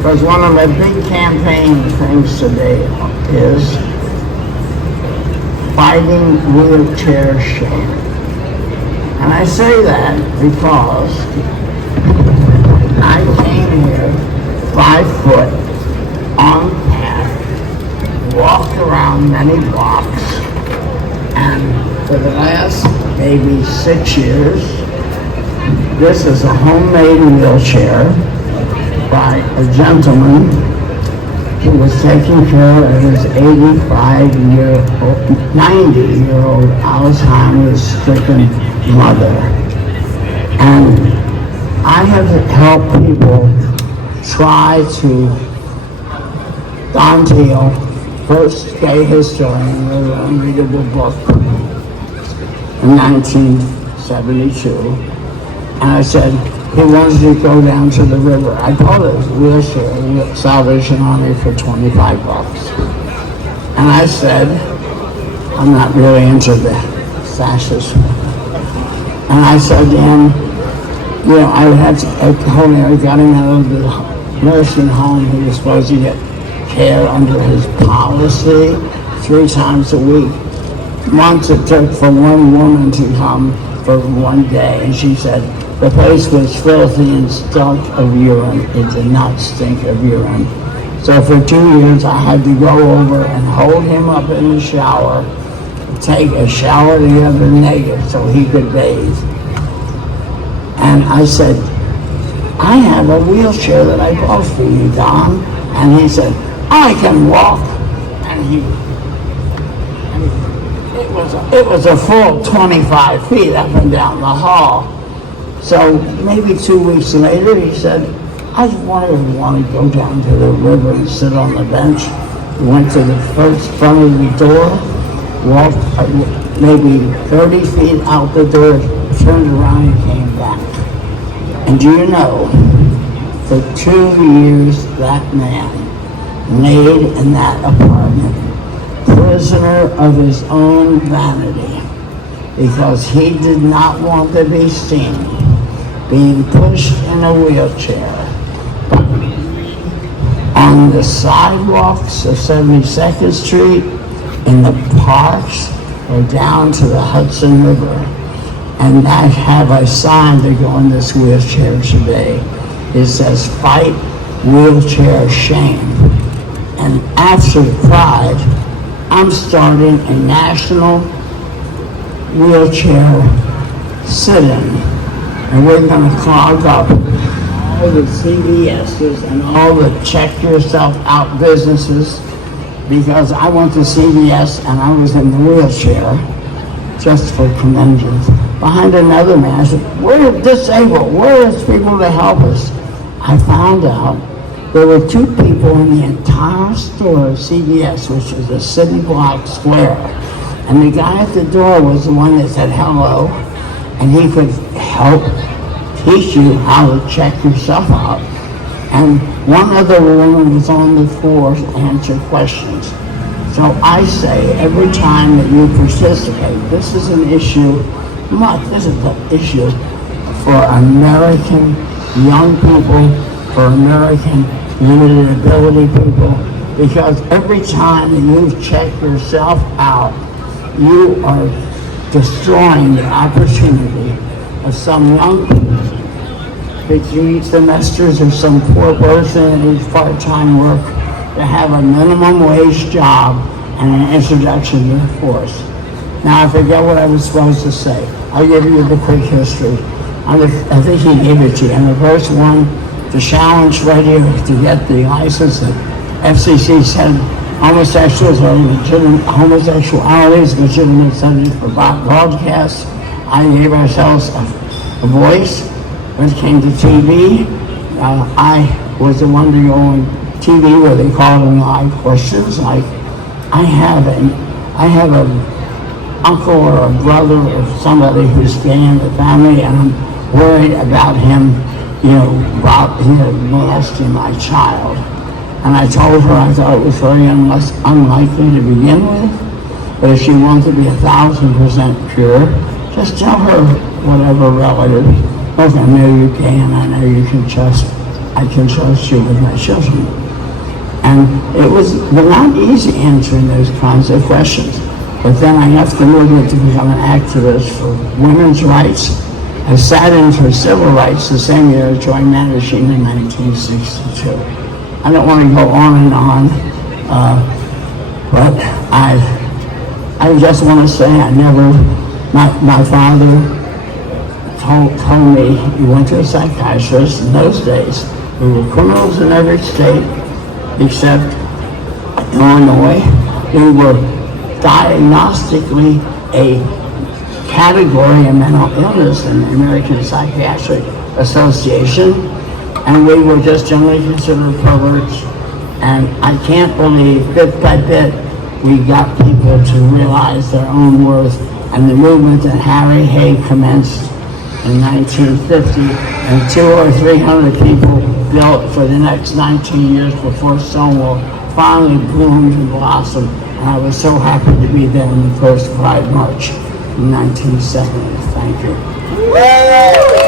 Because one of my big campaign things today is fighting wheelchair shame. And I say that because I came here 5 foot on path, walked around many blocks, and for the last maybe 6 years, this is a homemade wheelchair by a gentleman who was taking care of his 90-year-old Alzheimer's-stricken mother. And I have helped people try to, Don Teal, first gay historian, wrote an unreadable book in 1972. And I said, he wanted to go down to the river. I bought a wheelchair with Salvation Army for $25. And I said, I'm not really into the fascist. And I said to him, you know, I told him I got him out of the nursing home. He was supposed to get care under his policy 3 times a week. Once it took for one woman to come for one day, and she said, the place was filthy and stunk of urine. It did not stink of urine. So for 2 years, I had to go over and hold him up in the shower, take a shower together naked so he could bathe. And I said, I have a wheelchair that I bought for you, Don. And he said, I can walk. And it was a full 25 feet up and down the hall. So maybe 2 weeks later, he said, I want to go down to the river and sit on the bench. He went to the first front of the door, walked maybe 30 feet out the door, turned around and came back. And do you know, for 2 years, that man laid in that apartment, prisoner of his own vanity, because he did not want to be seen being pushed in a wheelchair on the sidewalks of 72nd Street, in the parks, or down to the Hudson River. And I have a sign to go in this wheelchair today. It says, fight wheelchair shame. And after Pride, I'm starting a national wheelchair sit-in. And we're going to clog up all the CVS's and all the check yourself out businesses, because I went to CVS and I was in the wheelchair just for conventions behind another man. I said, we're disabled. Where is people to help us? I found out there were 2 people in the entire store of CVS, which is a city block square. And the guy at the door was the one that said hello, and he could help teach you how to check yourself out. And one other woman was on the floor to answer questions. So I say, every time that you participate, this is an issue, this is an issue for American young people, for American limited ability people, because every time that you check yourself out, you are destroying the opportunity of some young people, between semesters, or some poor person who's part-time work, to have a minimum wage job and an introduction to the force. Now I forget what I was supposed to say. I'll give you the quick history. I think he gave it to you. And the first one to challenge radio to get the license that FCC said homosexuality is legitimate subject for broadcast. I gave ourselves a voice when it came to TV. I was the one to go on TV where they called them live questions. Like, I have an uncle or a brother or somebody who's gay in the family, and I'm worried about him, molesting my child. And I told her I thought it was very unlikely to begin with, but if she wants to be 1,000% pure, just tell her whatever relative. Look, I know you can, I know you can trust I can trust you with my children. And it was not easy answering those kinds of questions. But then I left the movement to become an activist for women's rights. I sat in for civil rights the same year as joined managing in 1962. I don't want to go on and on, but I just want to say my father told me he went to a psychiatrist. In those days, we were criminals in every state except Illinois. We were diagnostically a category of mental illness in the American Psychiatric Association, and we were just generally considered perverts. And I can't believe, bit by bit, we got people to realize their own worth, and the movement that Harry Hay commenced in 1950, and 200 or 300 people built for the next 19 years before Stonewall finally bloomed and blossomed. And I was so happy to be there in the first Pride March in 1970. Thank you.